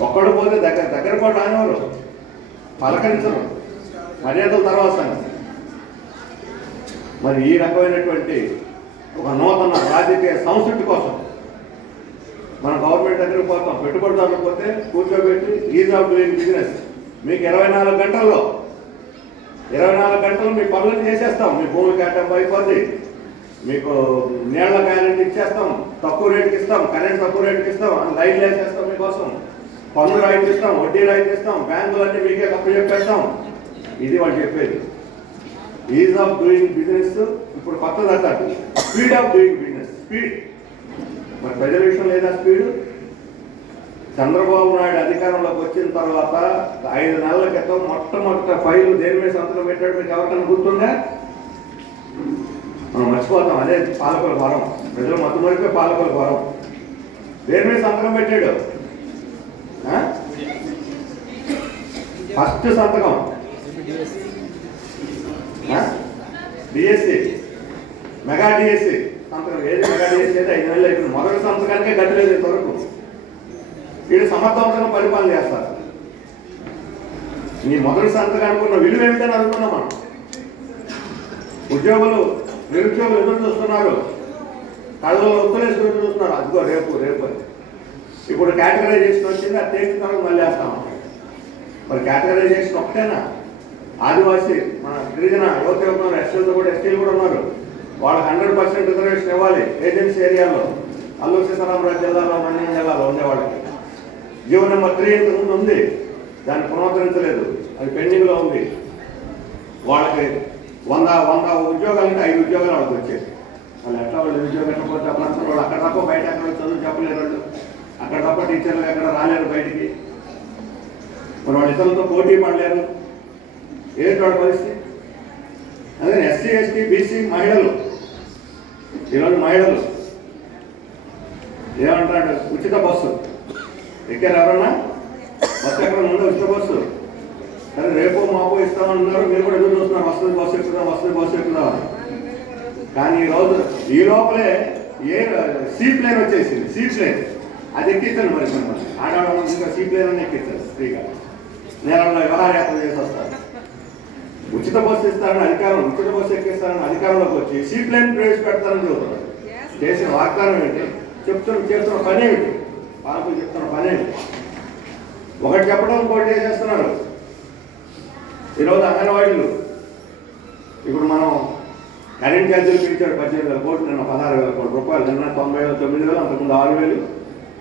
ఒక్కడు పోతే దగ్గర దగ్గర కూడా రానివారు పలకరించరు. మర్యాదల తర్వాత సంగతి. మరి ఈ రకమైనటువంటి ఒక నూతన రాజకీయ సంస్కృతి కోసం మన గవర్నమెంట్ దగ్గరికి పోతాం. పెట్టుబడిదారులు పోతే కూర్చోబెట్టి ఈజ్ ఆఫ్ డూయింగ్ బిజినెస్. మీకు ఇరవై నాలుగు గంటల్లో ఇరవై నాలుగు గంటలు మీ పనులు చేసేస్తాం. మీ భూమి కేటాయింపు అయిపోద్ది. మీకు నీళ్ళ గ్యారెంటీ ఇచ్చేస్తాం. తక్కువ రేటుకి ఇస్తాం. కరెంట్ తక్కువ రేటుకి ఇస్తాం. లైన్లు వేసేస్తాం మీకోసం. పన్ను రాయిస్తాం వడ్డీ రాయిస్తాం ఇస్తాం బ్యాంకులన్నీ మీకే కప్పు చెప్పేస్తాం. ఇది వాళ్ళు చెప్పేది. ఈజ్ ఆఫ్ డూయింగ్ బిజినెస్ ఇప్పుడు కొత్తది అంటారు. Speed of doing business speed మరి ప్రజల విషయం లేదా స్పీడ్ చంద్రబాబు నాయుడు అధికారంలోకి వచ్చిన తర్వాత ఐదు నెలల క్రితం మొట్టమొదట ఫైల్ దేని మీద సంతకం పెట్టాడు మీకు ఎవరికైనా గుర్తుందా? మనం మర్చిపోతాం అదే పాలకుల భారం ప్రజలు మత్తు వరకే పాలకుల భారం దేని మీద సంతకం పెట్టాడు? ఫస్ట్ సంతకం. డిఎస్సి మెగా డిఎస్సి సంతకం ఏది? మెగా డిఎస్సి అయితే ఐదు నెలలు అయిపోయింది. మొదటి సంతకానికే గట్టలేదు లేదు ఇంతవరకు. వీడు సమర్థవంతంగా పరిపాలన చేస్తారు. నీ మొదటి సంతకానికి ఉన్న విలువ ఏమిటని అనుకున్నాం మనం. ఉద్యోగులు నిరుద్యోగులు ఎదురు చూస్తున్నారు. కళ్ళలో ఉత్తలేసి ఎదురు చూస్తున్నారు. అదిగో రేపు రేపు అని. ఇప్పుడు కేటగరైజేషన్ వచ్చింది అది తేల్చిన తర్వాత మళ్ళీ వేస్తాం. మరి కేటగరైజేషన్ ఒకటేనా ఆదివాసీ మన గిరిజన యువత ఉన్నారు ఎస్టీలతో కూడా ఎస్టీలు కూడా ఉన్నారు. వాళ్ళకి హండ్రెడ్ పర్సెంట్ రిజర్వేషన్ ఇవ్వాలి ఏజెన్సీ ఏరియాలో. అల్లూరు సీతారామరాజు జిల్లాలో మన్యం జిల్లాలో ఉండేవాళ్ళకి జీవో నెంబర్ త్రీ ముందు ఉంది. దాన్ని పునరుద్ధరించలేదు. అది పెండింగ్లో ఉంది. వాళ్ళకి వంద వంద ఉద్యోగాలు అంటే ఐదు ఉద్యోగాలు వాళ్ళకి వచ్చేది వాళ్ళు ఎట్లా వాళ్ళు ఉద్యోగం ఎట్లా చెప్పాలంటే అక్కడ తప్ప బయట ఎక్కడ చదువు చెప్పలేరు వాళ్ళు. టీచర్లు ఎక్కడ రాలేరు బయటికి. మరి వాళ్ళు ఇతరులతో పోటీ పడలేరు. ఏంటి వాళ్ళ పరిస్థితి? అదే ఎస్సీ ఎస్టీ బీసీ మహిళలు. ఈరోజు మహిళలు. ఏమంటాడు ఉచిత బస్సు. ఎక్కారు ఎవరన్నా? బస్సు ఎక్కడ ముందు ఉచిత బస్సు? సరే రేపు మాపు ఇస్తామన్నారు మీరు కూడా ఎదురు చూస్తున్నారు. వస్తుంది బస్సు ఎక్కుదాం? వస్తుంది బస్సు ఎక్కుదాం? కానీ ఈ రోజు ఈ లోపలే ఏ సీ ప్లేన్ వచ్చేసింది. Seaplane. అది ఎక్కించండి మరి మిమ్మల్ని ఆడవాళ్ళ ముందుగా సీ ప్లేన్ అని ఎక్కించారు ఫ్రీగా. నేలలో విహారయాత్ర చేసి వస్తారు. ఉచిత బస్సు ఇస్తారని అధికారం ఉచిత బస్సు ఎక్కిస్తారని అధికారంలోకి వచ్చి సీ ప్లేన్ ప్రవేశపెడతారని చెబుతున్నారు. చేసిన వాగ్దానం ఏంటి? చెప్తున్న చేస్తున్న పని ఏమిటి? పాలకులు చెప్తున్న పని ఏమిటి? ఒకటి చెప్పడం ఇంకోటి చేసేస్తున్నారు ఈరోజు అంగన్వాడీలు. ఇప్పుడు మనం కరెంట్ ఛార్జీలు పెంచాడు పద్దెనిమిది వేల కోట్లు నిన్న పదహారు వేల కోట్ల రూపాయలు నిన్న తొంభై వేల తొమ్మిది వేలు అంతకుముందు ఆరు వేలు.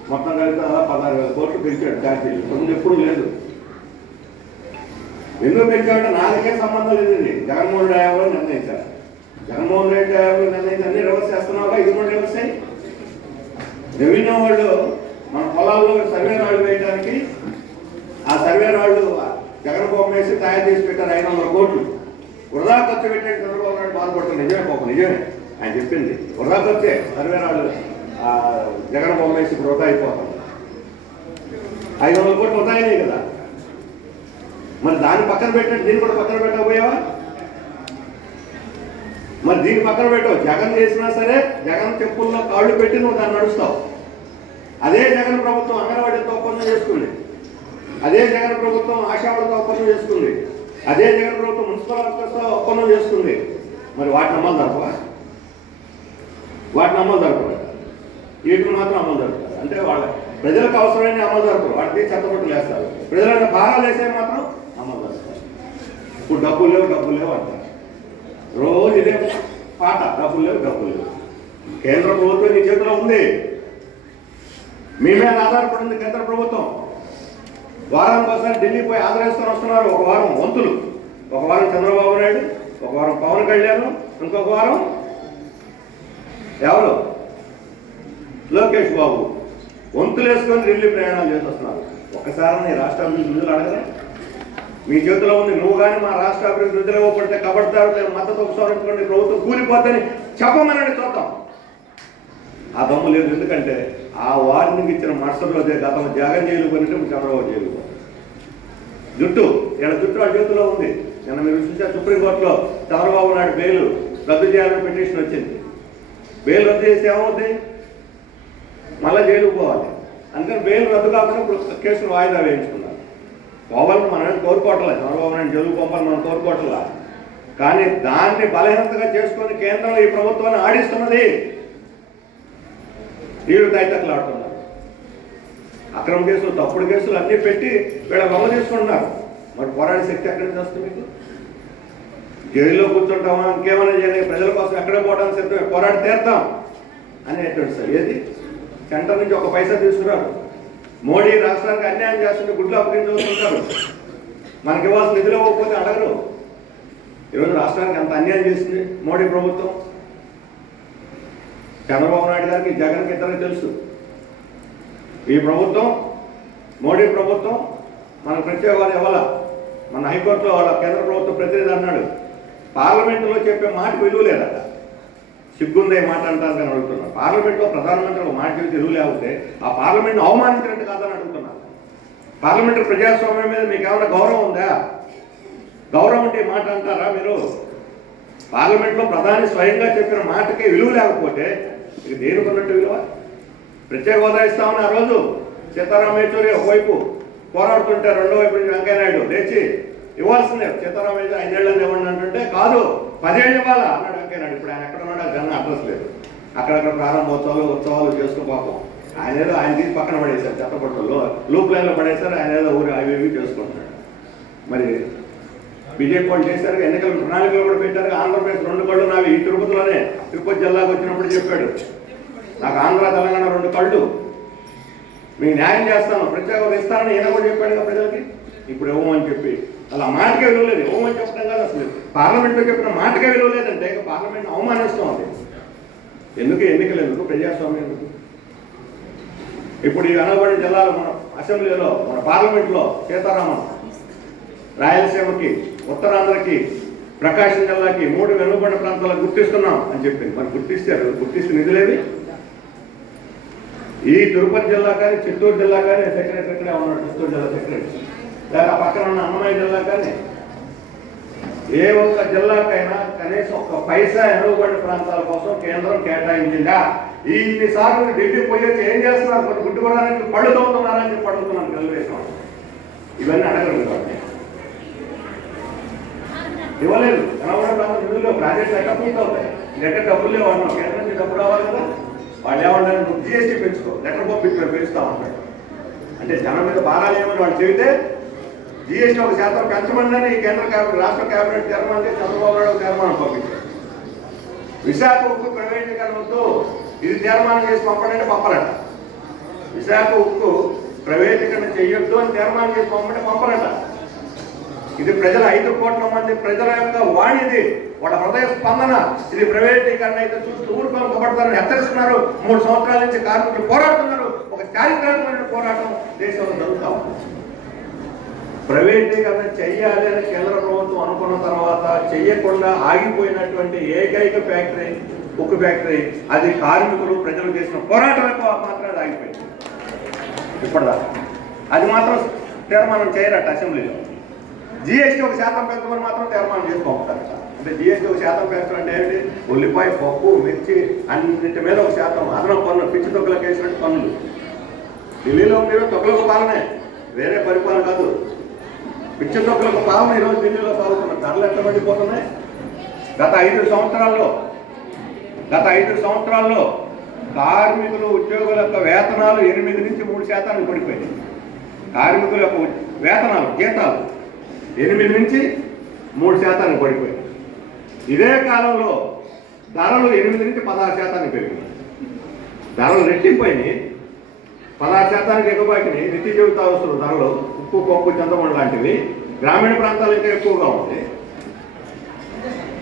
మొత్తం కలిపి పదహారు వేల కోట్లు పెంచాడు ఛార్జీలు ముందు ఎప్పుడు లేదు. ఎందుకు పెంచాడంటే నాలుగే సంబంధం లేదండి. జగన్మోహన్ రెడ్డి హయాంలో నిర్ణయించారు. జగన్మోహన్ రెడ్డి హయాంలో నిర్ణయించి అన్ని రివర్స్ చేస్తున్నావుగా ఇది కూడా రివర్స్ అయ్యి రెవెన్యూ వాళ్ళు మన పొలాల్లో సర్వే రాళ్ళు వేయడానికి ఆ సర్వే రాళ్ళు జగన్ బొమ్మ వేసి తయారు చేసి పెట్టారు ఐదు వందల కోట్లు. వృధా ఖర్చు పెట్టే చంద్రబాబు నాయుడు బాధపడుతుంది నిజమే పాపం నిజమే. ఆయన చెప్పింది. వృధా ఖర్చే సర్వే రాళ్ళు. జగన్ బొమ్మ వేసి ఇప్పుడు వృధా అయిపోతాం ఐదు వందల కోట్లు వృధా అయినాయి కదా. మరి దాన్ని పక్కన పెట్టండి దీన్ని కూడా పక్కన పెట్టకపోయావా? మరి దీన్ని పక్కన పెట్టావు. జగన్ చేసినా సరే జగన్ చెప్పుల్లో కాళ్ళు పెట్టి నువ్వు దాన్ని నడుస్తావు. అదే జగన్ ప్రభుత్వం అంగన్వాడీతో ఒప్పందం చేసుకుంది. అదే జగన్ ప్రభుత్వం ఆశావాడితో ఒప్పందం చేసుకుంది. అదే జగన్ ప్రభుత్వం మున్సిపల్ ఆఫీసర్తో ఒప్పందం చేసుకుంది. మరి వాటిని అమలు జరపవా? వాటిని అమలు జరపవా? వీటిని మాత్రం అమలు జరుపుతారు అంటే వాళ్ళ ప్రజలకు అవసరమైన అమలు జరుపుతారు వాటికి చెత్తపట్టు వేస్తారు. ప్రజలకు భారాలు వేసే మాత్రం అమలు జరుపుతారు ఇప్పుడు డబ్బులు లేవు డబ్బులు లేవు అంటారు. రోజు ఇదే పాట డబ్బులు లేవు డబ్బులు లేవు. కేంద్ర ప్రభుత్వం నీ చేతిలో ఉంది. మీ మీద ఆధారపడి ఉంది కేంద్ర ప్రభుత్వం. వారానికి ఒకసారి ఢిల్లీ పోయి ఆదరిస్తూ వస్తున్నారు. ఒక వారం వంతులు. ఒక వారం చంద్రబాబు నాయుడు ఒక వారం పవన్ కళ్యాణ్ ఇంకొక వారం ఎవరు? లోకేష్ బాబు వంతులేసుకొని ఢిల్లీ ప్రయాణాలు చేస్తున్నారు. ఒకసారి నీ రాష్ట్ర అభివృద్ధి నిధులు అడగలే? మీ చేతిలో ఉంది నువ్వు కానీ మా రాష్ట్ర అభివృద్ధి నిధులు ఇవ్వబడితే కబడతారు లేదు మద్దతు ఉపసంహరించుకోండి ప్రభుత్వం కూలిపోద్దని చెప్పమనండి చూద్దాం ఆ దమ్ము లేదు ఎందుకంటే ఆ వార్నింగ్ ఇచ్చిన మరుసటి రోజే గతంలో జగన్ జైలు పోయినట్టు చంద్రబాబు జైలు జుట్టు ఇక్కడ జుట్టు ఆ చేతిలో ఉంది. నిన్న మీరు చూసే సుప్రీంకోర్టులో చంద్రబాబు నాయుడు బెయిల్ రద్దు చేయాలని పిటిషన్ వచ్చింది. బెయిల్ రద్దు చేస్తే ఏమవుతుంది మళ్ళీ జైలుకు పోవాలి. అందుకని బెయిల్ రద్దు కాకుండా ఇప్పుడు కేసులు వాయిదా వేయించుకున్నారు. పోవాలని మనం ఏం కోరుకోవట్లే చంద్రబాబు నాయుడు జైలు పంపాలని మనం కోరుకోవట్లా కానీ దాన్ని బలహీనతగా చేసుకొని కేంద్రంలో ఈ ప్రభుత్వాన్ని ఆడిస్తున్నది వీళ్ళు దైతకులు ఆడుతున్నారు అక్రమ కేసులు తప్పుడు కేసులు అన్నీ పెట్టి వీళ్ళ వల్ల తీసుకుంటున్నారు. మరి పోరాడే శక్తి ఎక్కడి నుంచి వస్తుంది మీకు? జైల్లో కూర్చుంటామా? ఇంకేమైనా చేయాలి? ప్రజల కోసం ఎక్కడ పోవడానికి సిద్ధమే? పోరాడి తీర్థం అనేటువంటి సార్ ఏది? సెంటర్ నుంచి ఒక పైసా తీసుకురారు. మోడీ రాష్ట్రానికి అన్యాయం చేస్తుంటే గుడ్లు అప్పగించుకుంటారు మనకి ఇవ్వాల్సిన నిధులు ఇవ్వకపోతే అడగరు. ఈరోజు రాష్ట్రానికి ఎంత అన్యాయం చేసింది మోడీ ప్రభుత్వం. చంద్రబాబు నాయుడు గారికి జగన్కి ఇద్దరికి తెలుసు. ఈ ప్రభుత్వం మోడీ ప్రభుత్వం మనకు ప్రత్యేకాలు ఇవ్వాల? మన హైకోర్టులో వాళ్ళ కేంద్ర ప్రభుత్వం ప్రతినిధి అన్నాడు. పార్లమెంటులో చెప్పే మాట విలువ లేదట. సిగ్గుందే మాట అంటారు కానీ అడుగుతున్నా. పార్లమెంట్లో ప్రధానమంత్రి ఒక మాట చెబితే విలువ లేకపోతే ఆ పార్లమెంట్ను అవమానించినట్టు కాదని అడుగుతున్నా. పార్లమెంటరీ ప్రజాస్వామ్యం మీద మీకు ఏమైనా గౌరవం ఉందా? గౌరవం అంటే ఈ మాట అంటారా మీరు? పార్లమెంట్లో ప్రధాని స్వయంగా చెప్పిన మాటకి విలువ లేకపోతే ఇక దేనికి ఉన్నట్టు విలువ? ప్రత్యేక హోదా ఇస్తామని ఆ రోజు సీతారాం యేచూరి ఒకవైపు పోరాడుతుంటే రెండో వైపు నుంచి వెంకయ్యనాయుడు లేచి ఇవ్వాల్సిందే. సీతారాం అయితే ఐదేళ్ళని ఇవ్వండి అంటుంటే కాదు పదేళ్ళు ఇవ్వాలా? అన్నాడు వెంకయ్యనాయుడు ఇప్పుడు ఆయన ఎక్కడ ఉన్నాడు జనం అడ్రస్ లేదు. అక్కడక్కడ ప్రారంభోత్సవాలు ఉత్సవాలు చేసుకుని పాపం ఆయన ఏదో ఆయన తీసి పక్కన పడేశారు చెత్తపట్టలో లూప్ లైన్లో పడేశారు ఆయన ఏదో ఊరు అవి ఇవి చేసుకుంటున్నాడు. మరి బీజేపీ వాళ్ళు చేశారు ఎన్నికల ప్రణాళికలు కూడా పెట్టారు. ఆంధ్రప్రదేశ్ రెండు కళ్ళు నావి. ఈ తిరుపతిలోనే తిరుపతి జిల్లాకు వచ్చినప్పుడు చెప్పాడు. నాకు ఆంధ్ర తెలంగాణ రెండు కళ్ళు. మీకు న్యాయం చేస్తాను ప్రత్యేక ఇస్తానని ఈయన కూడా చెప్పాడు కదా ప్రజలకి. ఇప్పుడు ఇవ్వమని చెప్పి అలా మాటకే విలువలేదు. ఇవ్వమని చెప్పడం కాదు అసలు. పార్లమెంట్లో చెప్పిన మాటకే విలువ లేదంటే ఇక పార్లమెంట్ అవమానిస్తాం అది ఎందుకు ఎన్నికలు ఎందుకు? ప్రజాస్వామ్యం ఎందుకు? ఇప్పుడు ఈ అనబడి జిల్లాలో మన అసెంబ్లీలో మన పార్లమెంట్లో సీతారామన్ రాయలసీమకి ఉత్తరాంధ్రకి ప్రకాశం జిల్లాకి మూడు వెనుకబడిన ప్రాంతాలకు గుర్తిస్తున్నాం అని చెప్పింది. మరి గుర్తిస్తారు గుర్తిస్తే నిధులేవి? ఈ తిరుపతి జిల్లా కానీ చిత్తూరు జిల్లా కానీ సెక్రటరీ ఇక్కడే ఉన్నాడు? చిత్తూరు జిల్లా సెక్రటరీ. లేక పక్కన ఉన్న అన్నమయ్య జిల్లా కానీ ఏ ఒక్క జిల్లాకైనా కనీసం ఒక్క పైసా ఎనుగుబడి ప్రాంతాల కోసం కేంద్రం కేటాయించిందా? ఇన్నిసార్లు ఢిల్లీ పోయేసి ఏం చేస్తున్నారు? కొన్ని గుడ్డుకోవడానికి పడుతున్నారని తోముతున్నారని చెప్పి అడుగుతున్నాను తెలుగుదేశం ఇవన్నీ అడగరు కాబట్టి ఇవ్వలేదు. కనబడే ప్రాంతం నిధుల్లో ప్రాజెక్ట్ ఎక్కడ పూర్తవుతాయి ఎక్కడ డబ్బులు లేవు కేంద్రం నుంచి డబ్బు రావాలి కదా? వాళ్ళు ఏమన్నారు నువ్వు జిఎస్టీ పెంచుకో. లెటర్ పంపించి పెంచుతాం అంటాడు అంటే జనం మీద భారాలు ఏమని వాళ్ళు చెబితే జిఎస్టీ ఒక శాతం పెంచమని కేంద్ర క్యాబినెట్ రాష్ట్ర క్యాబినెట్ తీర్మానం చంద్రబాబు నాయుడు తీర్మానం పంపించారు. విశాఖ ఉక్కు ప్రైవేటీకరణతో ఇది తీర్మానం చేసి పంపడంటే పంపరట విశాఖ ఉక్కు ప్రైవేటీకరణ చేయొద్దు అని తీర్మానం చేసి పంపంటే పంపరట ఇది ప్రజల ఐదు కోట్ల మంది ప్రజల యొక్క వాణిది. వాళ్ళ హృదయ స్పందన ఇది ప్రైవేటీకరణ అయితే చూస్తూ ఊరుకొని కబడతారని హెచ్చరిస్తున్నారు. మూడు సంవత్సరాల నుంచి కార్మికులు పోరాడుతున్నారు. ఒక చారిత్రాత్మక పోరాటం దేశంలో జరుగుతూ ప్రైవేటీకరణ చెయ్యాలి అని కేంద్ర ప్రభుత్వం అనుకున్న తర్వాత చెయ్యకుండా ఆగిపోయినటువంటి ఏకైక ఫ్యాక్టరీ ఉక్కు ఫ్యాక్టరీ అది కార్మికులు ప్రజలు చేసిన పోరాటాలకు మాత్రమే అది ఆగిపోయింది. ఇప్పటిదా? అది మాత్రం తీర్మానం చేయరట అసెంబ్లీలో. జిఎస్టీ ఒక శాతం పెంచమని మాత్రం తీర్మానం చేసి అంటే జిఎస్టీ ఒక శాతం పెంచడం అంటే ఏంటి ఉల్లిపాయ పప్పు మిర్చి అన్నింటి మీద ఒక శాతం అదనపు పన్ను పిచ్చి తొక్కలకు వేసినట్టు పన్నులు. ఢిల్లీలో మీరు తొక్కలకు పాలనే. వేరే పరిపాలన కాదు. పిచ్చి తొక్కలకు పాలన ఈరోజు ఢిల్లీలో సాగుతున్న ధరలు ఎట్లా పడిపోతున్నాయి? గత ఐదు సంవత్సరాల్లో గత ఐదు సంవత్సరాల్లో కార్మికులు ఉద్యోగుల యొక్క వేతనాలు ఎనిమిది నుంచి మూడు శాతానికి పడిపోయాయి కార్మికుల యొక్క వేతనాలు జీతాలు ఎనిమిది నుంచి మూడు శాతానికి పడిపోయాయి ఇదే కాలంలో ధరలు ఎనిమిది నుంచి పదహారు శాతానికి పెరిగినాయి. ధరలు రెట్టింపోయినాయి పదహారు శాతానికి ఎగబాకినాయి నిత్య జీవిత అవసరం ధరలు ఉప్పు పప్పు చందమం లాంటివి. గ్రామీణ ప్రాంతాలు ఇంకా ఎక్కువగా ఉంది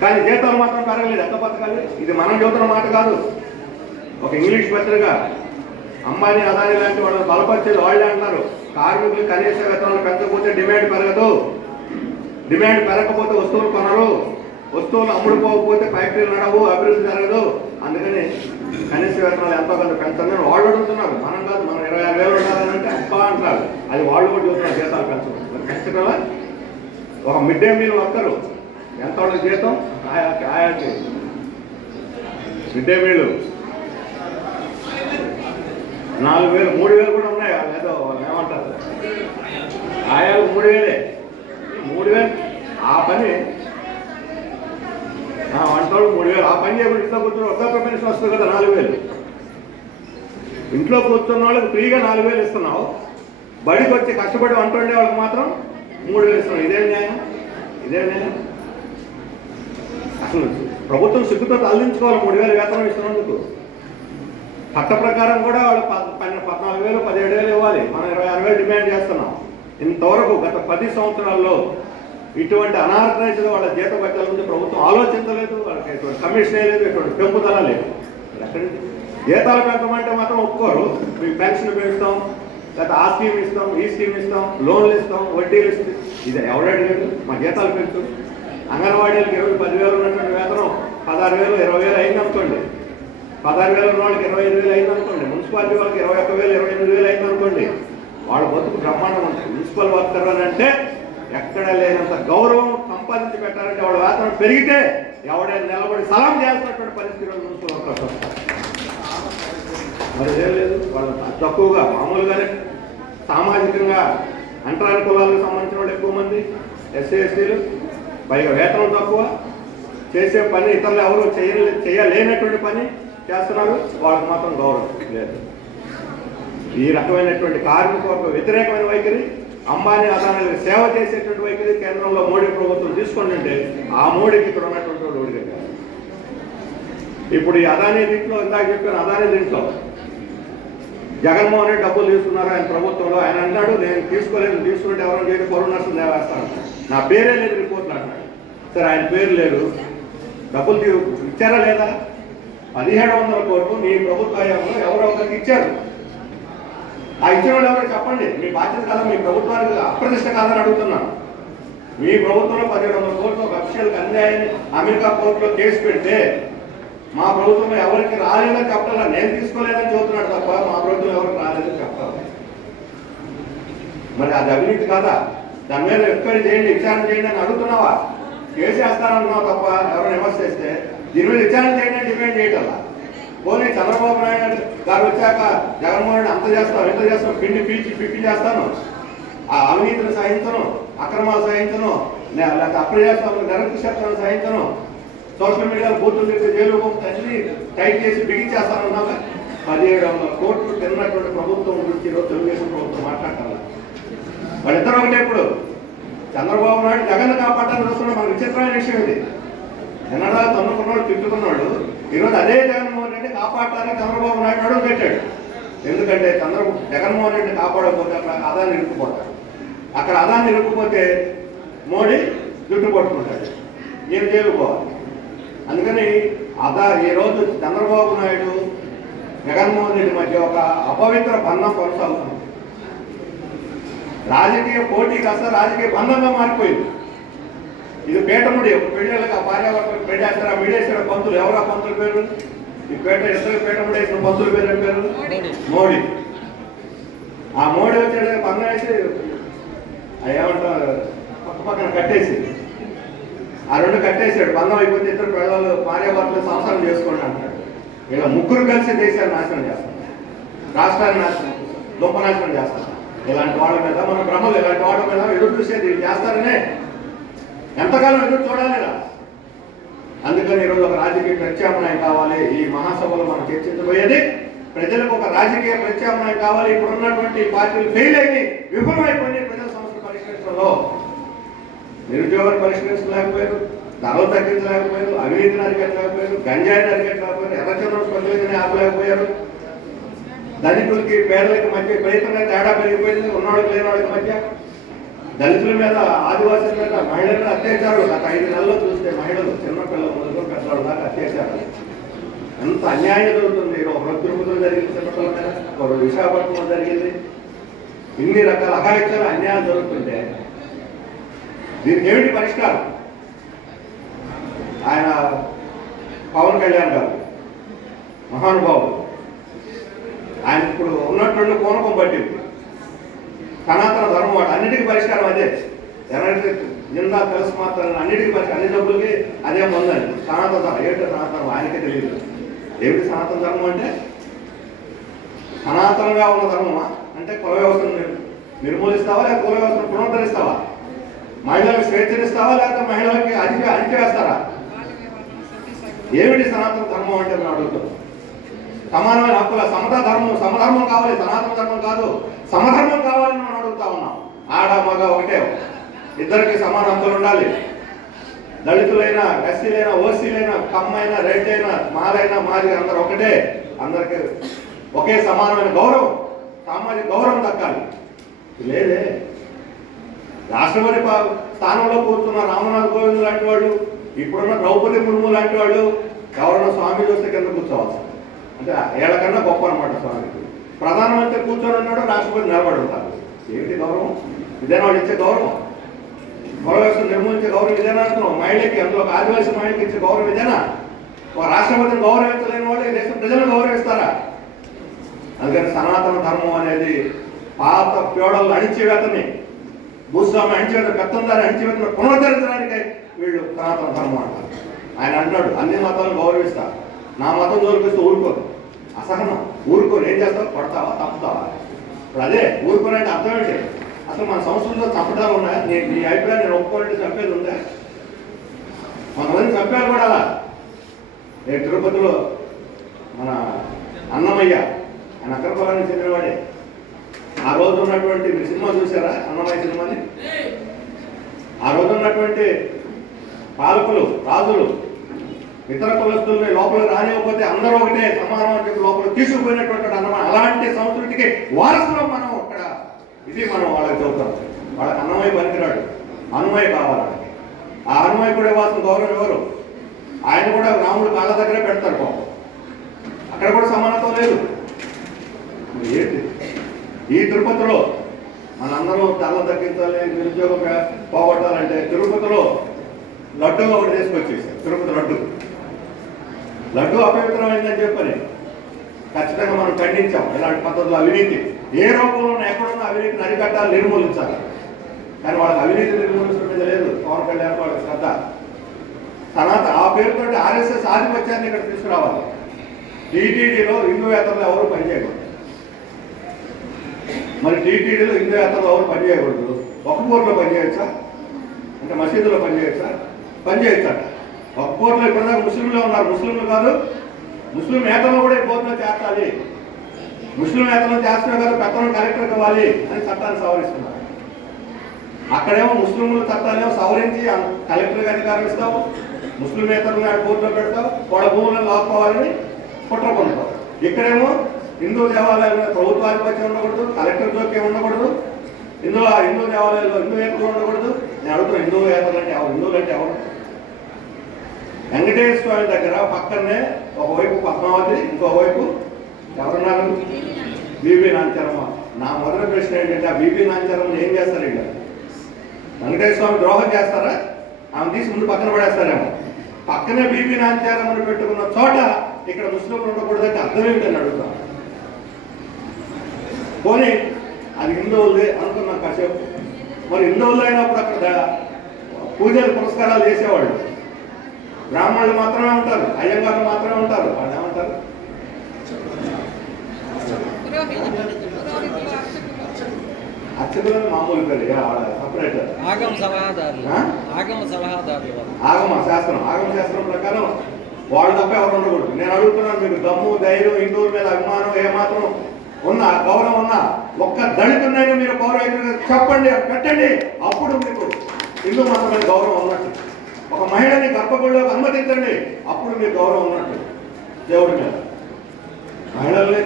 కానీ జీతాలు మాత్రం పెరగలేదు. ఎంత బతకాలి? ఇది మనం చెబుతున్న మాట కాదు. ఒక ఇంగ్లీష్ పత్రిక అంబానీ అదాని లాంటి వాళ్ళు బలపరిచేది వాళ్ళే అంటారు. కార్మికులు కనీస వేతనాలు పెంచకపోతే డిమాండ్ పెరగదు. డిమాండ్ పెరగకపోతే వస్తువులు కొనరు. వస్తువులు అమ్ముడుపోకపోతే ఫ్యాక్టరీలు నడవు అభివృద్ధి జరగదు. అందుకని కనీస వేతనాలు ఎంతో కొంత పెంచాలని వాళ్ళు అడుగుతున్నారు. మనం కాదు మనం ఇరవై ఆరు వేలు ఉండాలంటే అంటే అంటారు. అది వాళ్ళు కూడా చూస్తున్నారు జీతాలు పెంచడం మరి పెంచగల ఒక మిడ్ డే మీల్ వర్కరు ఎంత వాళ్ళ జీతం? ఆయా ఆయాకి మిడ్ డే మీల్. నాలుగు వేలు మూడు వేలు కూడా ఉన్నాయి. ఏదో ఏమంటారు? ఆయాలు మూడు వేలే. మూడు వేలు. ఆ పని వంటలు మూడు వేలు ఆ పని చేయకుండా ఇంట్లో కూర్చొని ఒక్కొక్క పెన్షన్ వస్తుంది కదా నాలుగు వేలు ఇంట్లో కూర్చున్న వాళ్ళకి ఫ్రీగా నాలుగు వేలు ఇస్తున్నావు. బడికి వచ్చి కష్టపడి వంట వండే వాళ్ళకి మాత్రం మూడు వేలు ఇస్తున్నావు. ఇదేం న్యాయం? ఇదేం న్యాయం? అసలు ప్రభుత్వం సిగ్గుతో తరలించుకోవాలి మూడు వేలు వేతనం ఇస్తున్నందుకు. చట్ట ప్రకారం కూడా వాళ్ళు ప- పన్నె పద్నాలుగు వేలు పదిహేడు వేలు ఇవ్వాలి. మనం ఇరవై ఆరు వేలు డిమాండ్ చేస్తున్నాం. ఇంతవరకు గత పది సంవత్సరాల్లో ఇటువంటి అనార్గనైజ్డ్ వాళ్ళ జీతం పెట్టాల గురించి ప్రభుత్వం ఆలోచించలేదు వాళ్ళకి ఎటువంటి కమిషన్ లేదు ఎటువంటి పెంపుదల లేదు. ఎక్కడి జీతాలు పెంచమంటే మాత్రం ఒప్పుకోరు. మీకు పెన్షన్ పెంచుతాం లేకపోతే ఆ స్కీమ్ ఇస్తాం ఈ స్కీమ్ ఇస్తాం లోన్లు ఇస్తాం వడ్డీలు ఇస్తాం. ఇది ఎవరు అడిగారు? మా జీతాలు పెంచు. అంగన్వాడీలకు ఇరవై పదివేలు ఉన్నటువంటి వేతనం పదహారు వేలు ఇరవై వేలు అయింది అనుకోండి. పదహారు వేల ఉన్న వాళ్ళకి ఇరవై ఐదు వేలు అయింది అనుకోండి. మున్సిపాలిటీ వాళ్ళకి ఇరవై ఒక్క వేలు ఇరవై ఎనిమిది వేలు అయింది అనుకోండి. వాళ్ళ బతుకు బ్రహ్మాండం ఉంటుంది. మున్సిపల్ వర్కర్ అని అంటే ఎక్కడ లేనంత గౌరవం సంపాదించి పెట్టాలంటే వాళ్ళ వేతనం పెరిగితే ఎవడైనా నిలబడి సలాం చేస్తున్నటువంటి పరిస్థితి నుంచి మున్సిపల్ మరి ఏం లేదు వాళ్ళు తక్కువగా మామూలుగానే సామాజికంగా అంటరాని కులాలకు సంబంధించిన వాళ్ళు ఎక్కువ మంది ఎస్సీ ఎస్టీలు పైగా వేతనం తక్కువ చేసే పని ఇతరులు ఎవరు చేయలే చేయలేనటువంటి పని చేస్తున్నారు వాళ్ళకి మాత్రం గౌరవం లేదు. ఈ రకమైనటువంటి కార్మిక వ్యతిరేకమైన వైఖరి అంబానీ అదానికి సేవ చేసేటువంటి వైఖరి కేంద్రంలో మోడీ ప్రభుత్వం తీసుకుంటుంటే ఆ మోడీకి ఇక్కడ ఉన్నటువంటి వాడు ఓడిగా కాదు. ఇప్పుడు ఈ అదానీ దీంట్లో ఇందాక చెప్పాను అదానీ దీంట్లో. జగన్మోహన్ రెడ్డి డబ్బులు తీసుకున్నారు ఆయన ప్రభుత్వంలో. ఆయన అన్నాడు నేను తీసుకోలేదు తీసుకుంటే ఎవరైనా చేయడం కరోనా వేస్తాను నా పేరే లేదు రిపోర్ట్లు అన్నాడు. సరే ఆయన పేరు లేదు. డబ్బులు తీ- ఇచ్చారా లేదా? పదిహేడు వందల కోట్లు మీ ప్రభుత్వ హయాంలో ఎవరో ఒకరికి ఇచ్చారు. ఆ ఇచ్చిన వాళ్ళు చెప్పండి. మీ బాధ్యత కదా? మీ ప్రభుత్వానికి అప్రతిష్ట కాదని అడుగుతున్నాను. మీ ప్రభుత్వంలో పదిహేడు వందల కోట్లు ఒక అఫీషియల్కి అన్యాయాన్ని అమెరికా కోర్టులో కేసు పెడితే మా ప్రభుత్వం ఎవరికి రాలేదని చెప్పాలా నేను తీసుకోలేదని చెబుతున్నాడు తప్ప మా ప్రభుత్వం ఎవరికి రాలేదని చెప్పాలి మరి అది అవినీతి కాదా? దాని మీద ఎంక్వైరీ చేయండి విచారణ చేయండి అని అడుగుతున్నావా? కేసు వేస్తానన్నావు తప్ప ఎవరు విమర్శ చేస్తే దీని మీద విచారణ చేయండి అని డిమాండ్ చేయటల్లా పోనీ చంద్రబాబు నాయుడు గారు వచ్చాక జగన్మోహన్ రెడ్డి అంత చేస్తాం ఎంత చేస్తాం పిండి పీల్చి పిప్పి చేస్తాను. ఆ అవినీతిని సాధించను అక్రమాలు సాధించను లే- లేకపోతే అప్రజాస్వామ్య నిరంకుశత్వాన్ని సాధించను సోషల్ మీడియాలో బూతులు తిరిగి జైలు అన్ని టైట్ చేసి బిగించేస్తానన్నాక పదిహేడు వందల కోట్లు తిన్నటువంటి ప్రభుత్వం గురించి ఈరోజు తెలుగుదేశం ప్రభుత్వం మాట్లాడాలి వాళ్ళిద్దరు ఒకటే ఇప్పుడు. చంద్రబాబు నాయుడు జగన్ కాపాడాలని చూస్తున్న మన విచిత్రమైన విషయం ఇది. ఎన్నడా తన్నుకున్నాడు తిట్టుకున్నాడు. ఈరోజు అదే జగన్ రెడ్డిని కాపాడటానికి చంద్రబాబు నాయుడు అడుగు పెట్టాడు. ఎందుకంటే చంద్ర జగన్మోహన్ రెడ్డి కాపాడకపోతే అక్కడ అదాన్ని ఇరుక్కుపోతాడు అక్కడ అదాన్ని ఇరుక్కుపోతే మోడీ జుట్టు పట్టుకుంటాడు. నేను జైలు అందుకని అదా ఈరోజు చంద్రబాబు నాయుడు జగన్మోహన్ రెడ్డి మధ్య ఒక అపవిత్ర బంధం కొనసాగుతుంది. రాజకీయ పోటీ కాస్త రాజకీయ బంధంగా మారిపోయింది. ఇది పీఠముడి పెళ్ళిళ్ళకి ఆ భార్యాభర్తలకు పెళ్ళేస్తారు ఆ మీడేసిన పంతులు ఎవరా పంతులు పేరు? ఈ పేట ఇతర పేట కూడా వేసిన మంత్రులు పేరు పేరు మోడీ. ఆ మోడీ వచ్చాడు బంధం వేసి ఆ ఏమంటారు పక్క పక్కన కట్టేసి ఆ రెండు కట్టేసాడు బంధం అయిపోతే ఇద్దరు పిల్లలు భార్యాభర్తలు సంసారం చేసుకోండి అంటాడు. ఇలా ముగ్గురు కలిసి దేశాన్ని నాశనం చేస్తారు రాష్ట్రాన్ని నాశనం దుంపనాశనం చేస్తారు ఇలాంటి వాళ్ళ మీద మన బ్రహ్మలు ఇలాంటి వాళ్ళ మీద ఎదురు చూసేది చేస్తారనే ఎంతకాలం ఎదురు చూడాలి ఇలా? అందుకని ఈరోజు ఒక రాజకీయ ప్రత్యామ్నాయం కావాలి. ఈ మహాసభలో మనం చర్చించబోయేది ప్రజలకు ఒక రాజకీయ ప్రత్యామ్నాయం కావాలి. ఇప్పుడు ఉన్నటువంటి పార్టీలు ఫెయిల్ అయ్యి విఫలమైపోయి ప్రజల సమస్యలు పరిష్కరించడంలో నిరుద్యోగాన్ని పరిష్కరించలేకపోయారు ధరలు తగ్గించలేకపోయారు అవినీతిని అరికట్టలేకపోయారు గంజాయిని అరికట్టలేకపోయారు ఎర్రచంద్రం స్పందనని ఆపలేకపోయారు. ధనికులకి పేదలకి మధ్య విపరీతంగా తేడా పెరిగిపోయింది ఉన్నవాళ్ళకి లేని వాళ్ళకి మధ్య. దళితుల మీద ఆదివాసుల మీద మహిళల మీద అత్యాచారాలు. గత ఐదు నెలల్లో చూస్తే మహిళలు చిన్న పిల్లలు మొదలు పెద్దవాళ్ళ దాకా అత్యాచారాలు. ఎంత అన్యాయం జరుగుతుంది? ఒక తిరుపతిలో జరిగింది చిన్నపిల్లల మీద ఒక విశాఖపట్నంలో జరిగింది. ఇన్ని రకాల అఘాయిత్యాలు అన్యాయం జరుగుతుంటే దీనికి ఏమిటి పరిష్కారం? ఆయన పవన్ కళ్యాణ్ గారు మహానుభావుడు. ఆయన ఇప్పుడు ఉన్నటువంటి కోనకం పట్టింది. సనాతన ధర్మం వాడు అన్నిటికీ పరిష్కారం అదే. ఎవరైతే నిందా తెలుసు మాత్రం అన్నిటికీ పరిష్కారం అన్ని డబ్బులకి అదే ఉందండి సనాతన ధర్మం ఏంటో సనాతన ధర్మం? ఆయనకే తెలియదు. ఏమిటి సనాతన ధర్మం అంటే? సనాతనంగా ఉన్న ధర్మమా? అంటే కుల వ్యవస్థను నిర్మూలిస్తావా లేదా కుల వ్యవస్థను పునరుద్ధరిస్తావా? మహిళలకు స్వేచ్ఛనిస్తావా లేకపోతే మహిళలకి అణిచి వేస్తారా? ఏమిటి సనాతన ధర్మం అంటే నేను అడుగుతాను సమానమైన హక్కుల సమత ధర్మం సమధర్మం కావాలి సనాతన ధర్మం కాదు. సమధర్మం కావాలని మనం అడుగుతా ఉన్నాం. ఆడ మగ ఒకటే. ఇద్దరికి సమాన హక్కులు ఉండాలి. దళితులైనా ఎస్సీలైనా ఓసీలైనా కమ్మైనా రెడ్ అయినా మాలైనా మాది అందరూ ఒకటే. అందరికి ఒకే సమానమైన గౌరవం సామాజిక గౌరవం దక్కాలి. లేదే. రాష్ట్రపతి స్థానంలో కూర్చున్న రామనాథ్ కోవింద్ లాంటి వాళ్ళు ఇప్పుడున్న ద్రౌపది ముర్ము లాంటి వాళ్ళు ఎవరన్నా స్వామి చూస్తే కింద కూర్చోవాల్సింది? అంటే ఏళ్ళకన్నా గొప్ప అనమాట స్వామికి ప్రధానమంత్రి కూర్చొని ఉన్నాడు రాష్ట్రపతి నిలబడి ఉంటారు ఏమిటి గౌరవం? ఇదేనా వాళ్ళు ఇచ్చే గౌరవం. కుల నిర్మూలించే గౌరవం ఇదేనా అంటున్నాం మహిళకి అందులో ఒక ఆదివాసీ మహిళకి ఇచ్చే గౌరవం ఇదేనా? ఒక రాష్ట్రపతిని గౌరవించలేని వాళ్ళు ఈ దేశం ప్రజలను గౌరవిస్తారా? అందుకని సనాతన ధర్మం అనేది పాత ప్యోడలు అణిచివేతని భూస్వామి అణిచివేత పెత్తందారి అణిచివేతను పునరుద్ధరించడానికే వీళ్ళు సనాతన ధర్మం అంటారు. ఆయన అంటాడు అన్ని మతాలను గౌరవిస్తారు నా మతం జోలిపిస్తూ ఊరుకోరు అసహనం. ఊరుకోరు. ఏం చేస్తావు? కొడతావా? తప్పుతావా? ఇప్పుడు అదే ఊరుకోని అంటే అర్థం ఏంటి? అసలు మన సంస్కృతిలో చంపడాలు ఉన్నాయా నేను నీ అభిప్రాయం నేను ఒప్పుకోవాలంటే చంపేది ఉందా? కొంతమంది చంపారు కూడా అలా. నేను తిరుపతిలో మన అన్నమయ్య ఆయన అగ్రకులానికి చెందినవాడే. ఆ రోజు ఉన్నటువంటి మీరు సినిమా చూసారా అన్నమయ్య సినిమాని? ఆ రోజు ఉన్నటువంటి పాలకులు రాజులు ఇతర కులస్తుల్ని లోపల రానివ్వకపోతే అందరూ ఒకటే సమానం అని చెప్పి లోపల తీసుకుపోయినటువంటి అన్నమాట. అలాంటి సంస్కృతికి వారసులం మనం అక్కడ. ఇది మనం వాళ్ళకి చెబుతాం. వాళ్ళకి అన్నమయ్య పనికిరాడు. అన్నమయ్య కావాలి ఆ అన్నమయ్య కూడా వాసం గౌరవం ఎవరు? ఆయన కూడా రాముడు కాళ్ళ దగ్గరే పెడతారు పాపం. అక్కడ కూడా సమానత్వం లేదు. ఏంటి? ఈ తిరుపతిలో మనందరం తల తగ్గించాలి నిరుద్యోగం పోగొట్టాలంటే తిరుపతిలో లడ్డు ఒకటి తీసుకొచ్చేసారు. తిరుపతి లడ్డు. లడ్డు అపవిత్రమైందని చెప్పని. ఖచ్చితంగా మనం ఖండించాం. ఇలాంటి పద్ధతులు? అవినీతి. ఏ రూపంలో ఎక్కడున్న అవినీతిని అరికట్టాలి నిర్మూలించాలి. కానీ వాళ్ళకి అవినీతి నిర్మూలించడం మీద లేదు. పవన్ కళ్యాణ్ వాళ్ళకి శ్రద్ధ. తర్వాత ఆ పేరుతో ఆర్ఎస్ఎస్ ఆధిపత్యాన్ని ఇక్కడ తీసుకురావాలి. టీటీడీలో హిందూవేతలు ఎవరు పనిచేయకూడదు మరి టీటీడీలో హిందూవేతలు ఎవరు పనిచేయకూడదు ఒక ఊర్లో పనిచేయచ్చా అంటే మసీదులో పనిచేయచ్చా పనిచేయచ్చా ఒక కోర్టులో ఇప్పటిదాకా ముస్లింలు ఉన్నారు. ముస్లింలు కాదు ముస్లిం నేతలు కూడా ఈ బోధన చేర్చాలి ముస్లిం నేతలు చేస్తున్నా కాదు పెత్తనం కలెక్టర్ ఇవ్వాలి అని చట్టాన్ని సవరిస్తున్నారు. అక్కడేమో ముస్లింల చట్టాలేమో సవరించి కలెక్టర్గా అధికారం ఇస్తావు ముస్లిం నేతలను కోర్టులో పెడతావు వాళ్ళ భూములను లాక్కోవాలని కుట్ర పొందుతావు ఇక్కడేమో హిందూ దేవాలయాలు ప్రభుత్వ ఆధిపత్యం ఉండకూడదు కలెక్టర్ జోక్యం ఉండకూడదు హిందూ హిందూ దేవాలయాల్లో హిందూ ఏతలు ఉండకూడదు. నేను అడుగుతున్నా హిందూ ఏతలు అంటే ఎవరు? హిందువులు అంటే ఎవరు? వెంకటేశ్వర స్వామి దగ్గర పక్కనే ఒకవైపు పద్మావతి ఇంకోవైపు ఎవరున్నారు? బీబీ నాంచరమ్మ. నా మొదటి ప్రశ్న ఏంటంటే ఆ బీబీ నాంచరమ్మ ఏం చేస్తారు ఇక్కడ వెంకటేశ్వర స్వామి ద్రోహం చేస్తారా? ఆమె తీసి ముందు పక్కన పడేస్తారేమో. పక్కనే బీబీ నాంచారమ్మని పెట్టుకున్న చోట ఇక్కడ ముస్లింలు ఉండకూడదంటే అర్థం ఏంటని అడుగుతాం. పోనీ అది హిందువులదే అనుకున్నాం కాసేపు. మరి హిందువులు అయినప్పుడు అక్కడ పూజలు పురస్కారాలు చేసేవాళ్ళు. బ్రాహ్మణులు మాత్రమే ఉంటారు అయ్యంగారులు మాత్రమే ఉంటారు. వాళ్ళు ఏమంటారు? అర్చకులను మామూలు పేరు సపరేట్ ఆగమ సలహాదారులు? ఆగమ సలహాదారులు. ఆగమ శాస్త్రం ఆగమ శాస్త్రం ప్రకారం వాళ్ళు తప్ప ఎవరు ఉండకూడదు. నేను అడుగుతున్నాను మీకు దమ్ము ధైర్యం హిందువుల మీద అభిమానం ఏమాత్రం ఉన్నా గౌరవం ఉన్నా ఒక్క దళితున్నైనా మీరు పౌరైతులుగా చెప్పండి పెట్టండి. అప్పుడు మీకు హిందూ మతం మీద గౌరవం ఉన్నట్టు. ఒక మహిళని గర్భగుడిలోకి అనుమతించండి అప్పుడు మీ గౌరవం ఉన్నట్టు. దేవుడి మీద. మహిళల్ని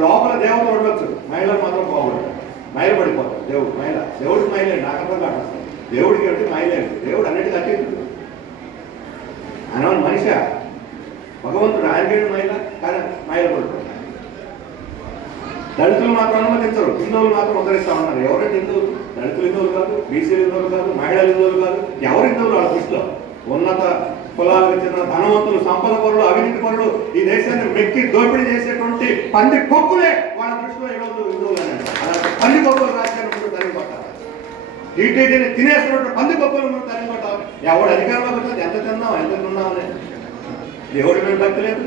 లోపల దేవతలు ఉండొచ్చు. మహిళలు మాత్రం బాగుండదు మహిళ పడిపోతారు. దేవుడు మహిళ. దేవుడికి మహిళ నాకు అర్థం కాదు దేవుడికి అంటే మహిళ ఏంటి? దేవుడు అన్నిటికీ అతీతుడు. ఆయన ఏమన్నా భగవంతుడు ఆయనకేంటి మహిళ? కానీ మహిళ పడిపోతారు దళితులు మాత్రం అనుమతించరు. హిందువులు మాత్రం ఉద్ధరిస్తా ఉన్నారు. ఎవరైతే హిందువులు? దళితులు హిందువులు కాదు బీసీలు హిందువులు కాదు మహిళలు హిందువులు కాదు ఎవరు హిందువులు వాళ్ళ దృష్టిలో? ఉన్నత కులాలకు చెందిన ధనవంతులు సంపద పరులు అవినీతి పరులు ఈ దేశాన్ని మెక్కి దోపిడీ చేసేటువంటి పంది పొక్కులే వాళ్ళ దృష్టిలో ఈరోజు హిందువులు అలాంటి పంది కొక్కుల రాజ్యాన్ని ముందు తరిగిపోతారు టీటీడీని తినేసినటువంటి పంది కొక్కులు ముందు తరిగిపోతారు ఎవడు అధికారంలోకి వచ్చింది ఎంత తిన్నాం ఎంత తిన్నాం అని. దేవుడి మీద భక్తి లేదు.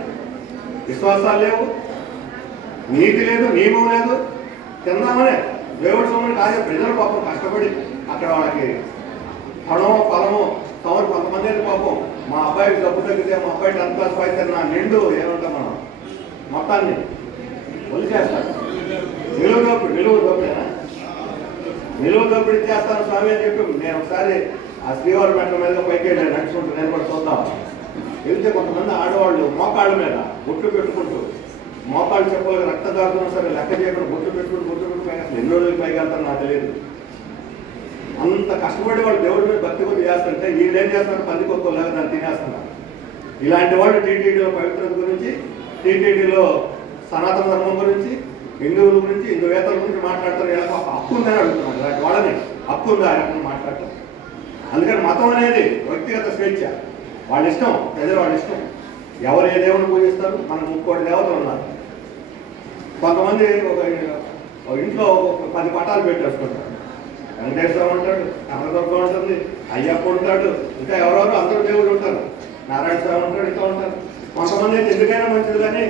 విశ్వాసాలు లేవు. నీతి లేదు నియమం లేదు. తిందామనే దేవుడి సొమ్ముని కాదు ప్రజలు పాపం కష్టపడి అక్కడ వాళ్ళకి ఫలమో ఫలమో తమరు కొంతమంది పాపం మా అబ్బాయికి డబ్బు తగ్గితే మా అబ్బాయి టెన్త్ క్లాస్ పై తిన్నా నిండు ఏమంటాం మనం? మొత్తాన్ని వదిలేస్తారు నిలువ దోపిడి నిలువ దోపిడేనా? నిలువ దోపిడి చేస్తాను స్వామి అని చెప్పి నేను ఒకసారి ఆ శ్రీవారి మెట్ల మీద పైకి వెళ్ళాను నడుచుకుంటూ నేను కూడా చూద్దాం. వెళ్తే కొంతమంది ఆడవాళ్ళు మోకాళ్ళ మీద ఒట్టు పెట్టుకుంటూ మోకాళ్ళు చెప్పలు రక్త దాడుతున్నా సరే లెక్క చేయకుండా గుర్తు పెట్టుకుని గుర్తు పెట్టుకుని పైగా అసలు ఎన్ని రోజులు పైకి వెళ్తారు నాకు తెలియదు. అంత కష్టపడి వాళ్ళు దేవుడి మీద భక్తి కొద్ది చేస్తుంటే వీళ్ళు ఏం చేస్తున్నారు పంది కొక్కలాగా దాన్ని తినేస్తున్నారు. ఇలాంటి వాళ్ళు టీటీడీలో పవిత్రత గురించి టీటీడీలో సనాతన ధర్మం గురించి హిందువుల గురించి హిందువేతల గురించి మాట్లాడతారు. ఇలా హక్కు ఉందని అడుగుతున్నారు. ఇలాంటి వాళ్ళని హక్కు ఉందా అని మాట్లాడతారు. అందుకని మతం అనేది వ్యక్తిగత స్వేచ్ఛ. వాళ్ళ ఇష్టం ప్రజలు వాళ్ళ ఇష్టం ఎవరు ఏ దేవుని పూజిస్తారు? మనకు ముక్కోటి దేవతలు ఉన్నారు. కొంతమంది ఒక ఇంట్లో పది పటాలు పెట్టేసుకుంటారు. వెంకటేశ్వరం ఉంటాడు కనకదుర్గం ఉంటుంది అయ్యప్ప ఉంటాడు ఇంకా ఎవరెవరు అందరూ దేవుడు ఉంటారు. నారాయణ స్వామి ఉంటాడు ఇంకా ఉంటారు. కొంతమంది అయితే ఎందుకైనా మంచిది కానీ